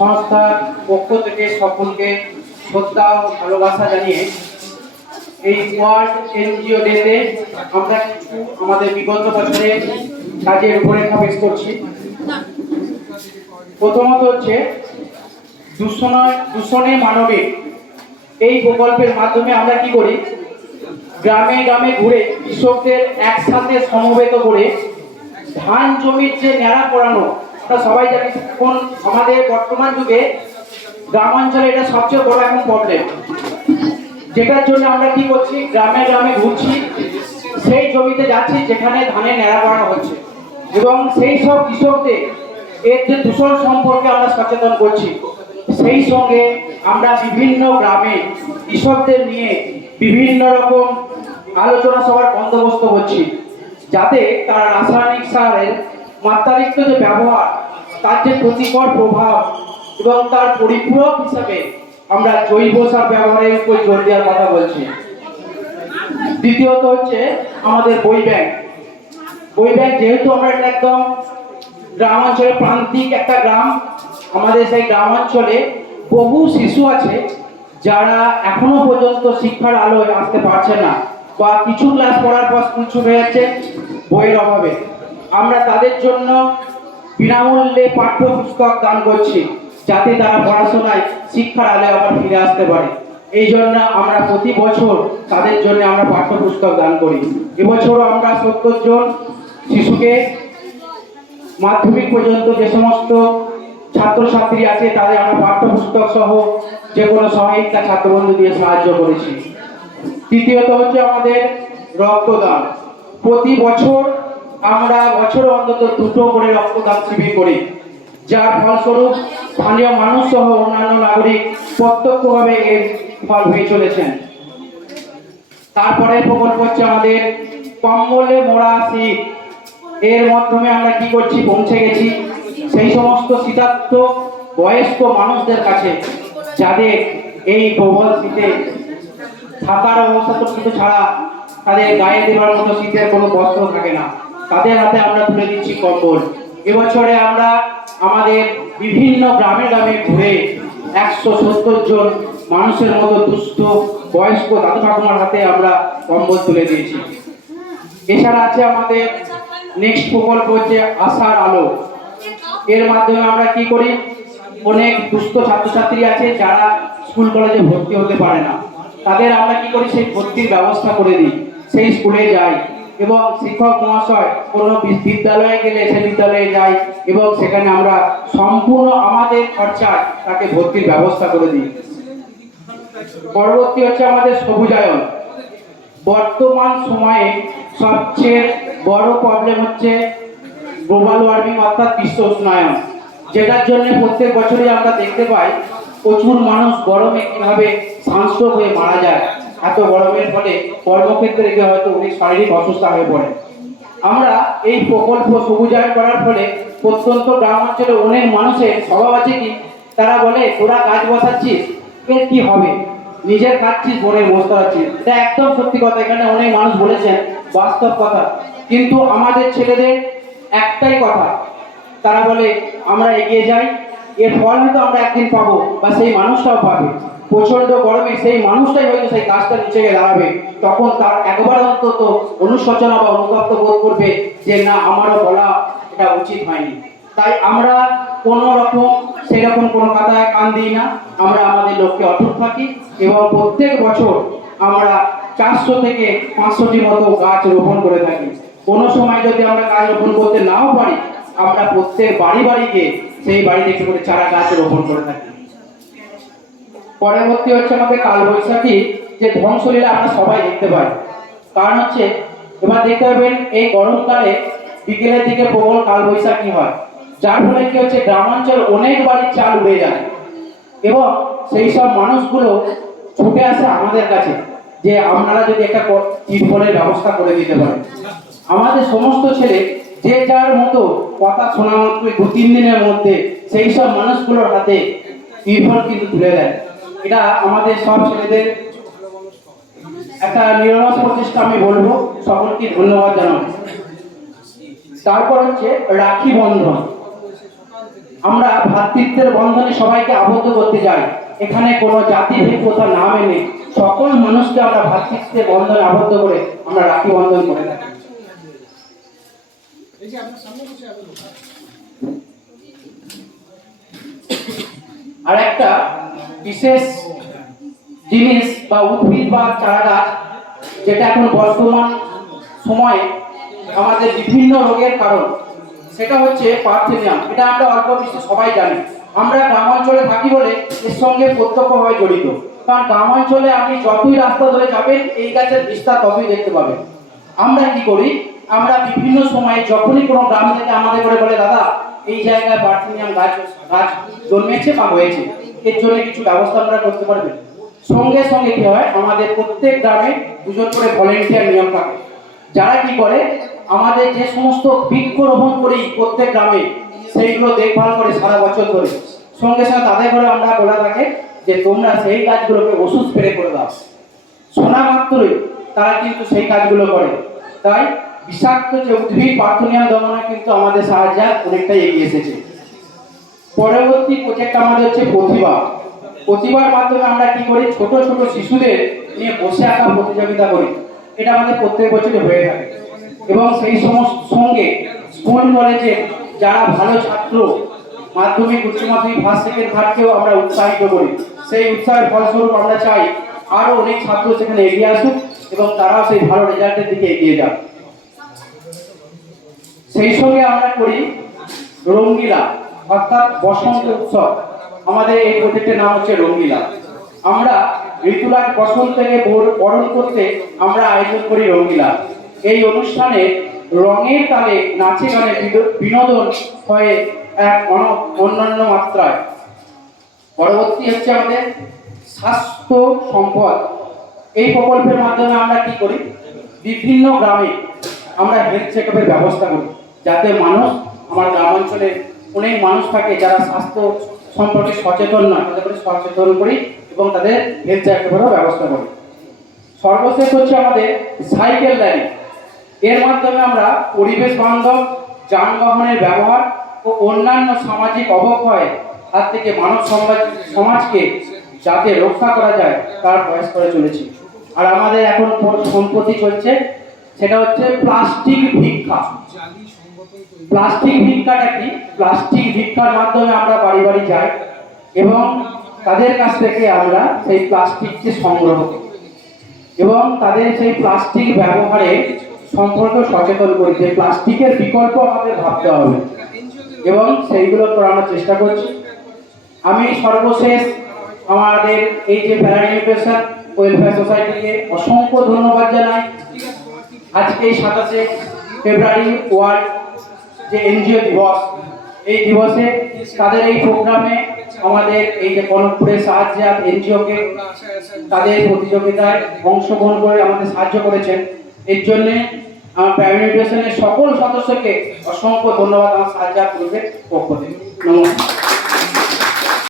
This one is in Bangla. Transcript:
সংস্থার পক্ষ থেকে সকলকে শ্রদ্ধা ও ভালোবাসা জানিয়ে এই ওয়ার্ল্ড এনজিও ডেতে আমরা আমাদের বিগত বছরের কাজের রূপরেখা পেশ করছি। প্রথমত হচ্ছে দূষণে মানবে এই প্রকল্পের মাধ্যমে আমরা কি করি, গ্রামে গ্রামে ঘুরে কৃষকদের একসাথে সমবেত করে ধান জমির যে ন্যাড়া করানো, আমরা সবাই জানি এখন আমাদের বর্তমান যুগে গ্রামাঞ্চলে এটা সবচেয়ে বড় এখন প্রবলেম, যেটার জন্য আমরা কি করছি, গ্রামে গ্রামে ঘুরছি, সেই জমিতে যাচ্ছি যেখানে ধানের ন্যাড়া করানো হচ্ছে এবং সেই সব কৃষকদের এর যে দূষণ সম্পর্কে আমরা সচেতন করছি। সেই সঙ্গে আমরা বিভিন্ন গ্রামে কৃষকদের নিয়ে বিভিন্ন রকম আলোচনা সভার বন্দোবস্ত করছি, যাতে তার রাসায়নিক সারের মাত্রাতিরিক্ত যে ব্যবহার, তার যে ক্ষতিকর প্রভাব এবং তার পরিপূরক হিসাবে আমরা জৈব সার ব্যবহারের উপর জোর দেওয়ার কথা বলছি। দ্বিতীয়ত হচ্ছে আমাদের বই ব্যাংক। যেহেতু আমরা এটা একদম গ্রামাঞ্চলে প্রান্তিক একটা গ্রাম, আমাদের সেই গ্রামাঞ্চলে বহু শিশু আছে যারা এখনো পর্যন্ত শিক্ষার আলোয় আসতে পারছে না, বা কিছু ক্লাস পড়ার পর স্কুল ছুটে যাচ্ছে বইয়ের অভাবে। আমরা তাদের জন্য বিনামূল্যে পাঠ্যপুস্তক দান করছি, যাতে তারা পড়াশোনায় শিক্ষার আলোয় আবার ফিরে আসতে পারে। এই জন্য আমরা প্রতি বছর তাদের জন্য আমরা পাঠ্যপুস্তক দান করি। এবছরও আমরা 70 জন শিশুকে মাধ্যমিক পর্যন্ত যে সমস্ত ছাত্রছাত্রী আছে তাদের আমরা পাঠ্যপুস্তক সহ যে কোনো সহায়িকা ছাত্রবন্ধু দিয়ে সাহায্য করেছি। তৃতীয়ত হচ্ছে আমাদের রক্তদান। প্রতি বছর আমরা বছরে অন্তত 2টো করে রক্তদান শিবির করি, যার ফলস্বরূপ স্থানীয় মানুষ সহ অন্যান্য নাগরিক প্রত্যক্ষভাবে এর ফল হয়ে চলেছেন। তারপরে প্রকল্প হচ্ছে আমাদের কম্বলে মোড়া শীত। এর মাধ্যমে আমরা কি করছি, পৌঁছে গেছি সেই সমস্ত শীতার্ত বয়স্ক মানুষদের কাছে যাদের এই প্রবল শীতে থাকার অবস্থা তো কিছু ছাড়া তাদের গায়ে দেওয়ার মতো শীতের কোনো বস্ত্র থাকে না, তাদের হাতে আমরা তুলে দিচ্ছি কম্বল। এবছরে আমরা আমাদের বিভিন্ন গ্রামে গ্রামে ঘুরে 170 জন মানুষের মতো দুস্থ বয়স্ক দাদু ঠাকুমার হাতে আমরা কম্বল তুলে দিয়েছি। এছাড়া আছে আমাদের নেক্সট প্রকল্প হচ্ছে আশার আলো। এর মাধ্যমে আমরা কি করি, অনেক দুস্থ ছাত্রছাত্রী আছে যারা স্কুল কলেজে ভর্তি হতে পারে না, তাদের আমরা কি করি, সেই ভর্তির ব্যবস্থা করে দিই। সেই স্কুলে যাই এবং শিক্ষক মহাশয় কোনো বিদ্যালয়ে গেলে সেই বিদ্যালয়ে যাই এবং সেখানে আমরা সম্পূর্ণ আমাদের খরচায় তাকে ভর্তির ব্যবস্থা করে দিই। পরবর্তী হচ্ছে আমাদের সবুজায়ন। বর্তমান সময়ে সবচেয়ে বড় প্রবলেম হচ্ছে গ্লোবাল ওয়ার্মিং অর্থাৎ বিশ্ব উষ্ণায়ন, যেটার জন্য প্রত্যেক বছরই আমরা দেখতে পাই প্রচুর মানুষ গরমে কিভাবে সানস্ট্রোক হয়ে মারা যায়। এত গরমের ফলে কর্মক্ষেত্রে গিয়ে হয়তো অনেক শারীরিক অসুস্থ হয়ে পড়ে। আমরা এই প্রকল্প সবুজায়ন করার ফলে প্রত্যন্ত গ্রামাঞ্চলে অনেক মানুষের স্বভাব আছে কি, তারা বলে তোরা গাছ বসাচ্ছিস, এর কি হবে, নিজের খাচ্ছিস বনে বসতে পারছিস। এটা একদম সত্যি কথা, এখানে অনেক মানুষ বলেছেন, বাস্তব কথা। কিন্তু আমাদের ছেলেদের একটাই কথা, তারা বলে আমরা এগিয়ে যাই, এর ফল হয়তো আমরা একদিন পাবো বা সেই মানুষটাও পাবে। প্রচন্ড গরমে সেই মানুষটাই হয়তো সেই গাছটা নিচে গিয়ে দাঁড়াবে, তখন তার একবার অন্তত অনুশোচনা বা অনুতপ্ত বোধ করবে যে না, আমারও বলা এটা উচিত হয়নি। তাই আমরা কোনো রকম সেরকম কোনো কথায় কান দিই না, আমরা আমাদের লক্ষ্যে অটুট থাকি এবং প্রত্যেক বছর আমরা 400 থেকে 500টির মতো গাছ রোপণ করে থাকি। কোনো সময় যদি আমরা গাছ রোপণ করতে নাও পারি, আমরা প্রত্যেক বাড়ি বাড়িকে সেই বাড়ি থেকে করে চারা গাছ রোপণ করে থাকি। পরবর্তী হচ্ছে আমাদের কালবৈশাখী, যে ধ্বংসলীলা আমরা সবাই দেখতে পাই। কারণ হচ্ছে এবার দেখতে পাবেন এই গরমকালে বিকেলের দিকে প্রবল কালবৈশাখী হয়, যার ফলে কি হচ্ছে, গ্রামাঞ্চলে অনেক বাড়ির চাল উড়ে যায় এবং সেই সব মানুষগুলো ছুটে আসে আমাদের কাছে যে আপনারা যদি একটা টিরপলের ব্যবস্থা করে দিতে পারেন। আমাদের সমস্ত ছেলে যে যার মতো কথা শোনা মাত্র 2-3 দিনের মধ্যে সেই সব মানুষগুলোর হাতে টিরপল কিন্তু তুলে দেয়। এটা আমাদের সব ছেলেদের একটা নিরলস প্রচেষ্টা, আমি বলবো সকলকে ধন্যবাদ জানাবো। তারপর হচ্ছে রাখি বন্ধন। আমরা ভ্রাতৃত্বের বন্ধনে সবাইকে আবদ্ধ করতে চাই। এখানে কোনো জাতিভেদ প্রথা না মেনে সকল মানুষকে আমরা ভ্রাতৃত্বের বন্ধনে আবদ্ধ করে আমরা রাখি বন্ধন করে থাকি। আর একটা বিশেষ জিনিস বা উদ্ভিদ বা চারা গাছ যেটা এখন বর্তমান সময়ে আমাদের বিভিন্ন রোগের কারণ, সেটা হচ্ছে পার্থেনিয়াম। এটা আমরা অল্প বেশি সবাই জানি। আমরা গ্রামাঞ্চলে থাকি বলে এর সঙ্গে প্রত্যক্ষভাবে জড়িত। কারণ গ্রামাঞ্চলে আপনি যতই রাস্তা ধরে যাবেন এই গাছের বিস্তার ততই দেখতে পাবেন। আমরা কি করি, আমরা বিভিন্ন সময়ে যখনই কোনো গ্রাম থেকে আমাদের করে বলে দাদা এই জায়গায় পার্থেনিয়াম গাছ জন্মেছে বা হয়েছে, এর জন্য কিছু ব্যবস্থা আপনারা করতে পারবেন। সঙ্গে সঙ্গে কি হয়, আমাদের প্রত্যেক গ্রামে দুজন করে ভলেন্টিয়ার নিয়োগ থাকে, যারা কি করে আমাদের যে সমস্ত বৃক্ষরোপণ করি প্রত্যেক গ্রামে সেইগুলো দেখভাল করে সারা বছর ধরে। সঙ্গে সঙ্গে তাদের ঘরে আমরা বলা থাকে যে তোমরা সেই কাজগুলোকে ওষুধ স্প্রে করে দাও। শোনা মাত্রই তারা কিন্তু সেই কাজগুলো করে। তাই বিষাক্ত যে উদ্ভিদ পার্থেনিয়াম দমনে কিন্তু আমাদের সাহায্যে অনেকটাই এগিয়ে এসেছে। পরবর্তী প্রজেক্ট আমাদের হচ্ছে প্রতিভা। প্রতিভার মাধ্যমে আমরা কি করি, ছোট ছোট শিশুদের নিয়ে বসে আঁকা প্রতিযোগিতা করি। এটা আমাদের প্রত্যেক বছরই হয়ে থাকে। এবং সেই সমস্ত সঙ্গে স্কুল কলেজে যারা ভালো ছাত্র, মাধ্যমিক উচ্চ মাধ্যমিক ফার্স্ট সেকেন্ড থার্ডকেও আমরা উৎসাহিত করি। সেই উৎসাহের ফলস্বরূপ আমরা চাই আরো অনেক ছাত্র সেখানে এগিয়ে আসুক এবং তারাও সেই ভালো রেজাল্টের দিকে এগিয়ে যাক। সেই সঙ্গে আমরা করি রঙ্গিলা অর্থাৎ বসন্ত উৎসব। আমাদের এই প্রজেক্টের নাম হচ্ছে রঙ্গিলা। আমরা ঋতুরাজ বসন্তকে বরণ করতে আমরা আয়োজন করি রঙ্গিলা। এই অনুষ্ঠানে রঙের তালে নাচে গানে বিনোদন হয়ে এক অন্যান্য মাত্রায়। পরবর্তী হচ্ছে আমাদের স্বাস্থ্য সম্পদ। এই প্রকল্পের মাধ্যমে আমরা কি করি, বিভিন্ন গ্রামে আমরা হেলথ চেকআপের ব্যবস্থা করি, যাতে মানুষ, আমার গ্রামাঞ্চলে অনেক মানুষ থাকে যারা স্বাস্থ্য সম্পর্কে সচেতন নয়, তাদের সচেতন করি এবং তাদের হেলথ চেকআপেরও ব্যবস্থা করি। সর্বশেষ হচ্ছে আমাদের সাইকেল র্যালি। এর মাধ্যমে আমরা পরিবেশ বান্ধব যানবাহনের ব্যবহার ও অন্যান্য সামাজিক অবক্ষয়ের হাত থেকে মানব সমাজকে যাতে রক্ষা করা যায় তার প্রয়াস করে চলেছি। আর আমাদের এখন সম্প্রতি চলছে সেটা হচ্ছে প্লাস্টিক ভিক্ষা। প্লাস্টিক ভিক্ষাটা কি, প্লাস্টিক ভিক্ষার মাধ্যমে আমরা বাড়ি বাড়ি যাই এবং তাদের কাছ থেকে আমরা সেই প্লাস্টিককে সংগ্রহ করি এবং তাদের সেই প্লাস্টিক ব্যবহারে সম্পর্কে সচেতন করি যে প্লাস্টিকের বিকল্প আমাদের ভাবতে হবে এবং সেইগুলো করানোর চেষ্টা করছি। আমি সর্বশেষ আমাদের এই যে প্যারা নিউট্রিশন ওয়েলফেয়ার সোসাইটিকে অসংখ্য ধন্যবাদ জানাই। আজকে এই 27শে ফেব্রুয়ারি ওয়ার্ল্ড যে এনজিও দিবস, এই দিবসে তাদের এই প্রোগ্রামে আমাদের এই যে কনকপুরের সাহায্যে এনজিওকে তাদের প্রতিযোগিতায় অংশগ্রহণ করে আমাদের সাহায্য করেছেন। এর জন্যে আমার প্যারা নিউট্রিশনের সকল সদস্যকে অসংখ্য ধন্যবাদ আমার সাহায্য গ্রুপের পক্ষ থেকে। নমস্কার।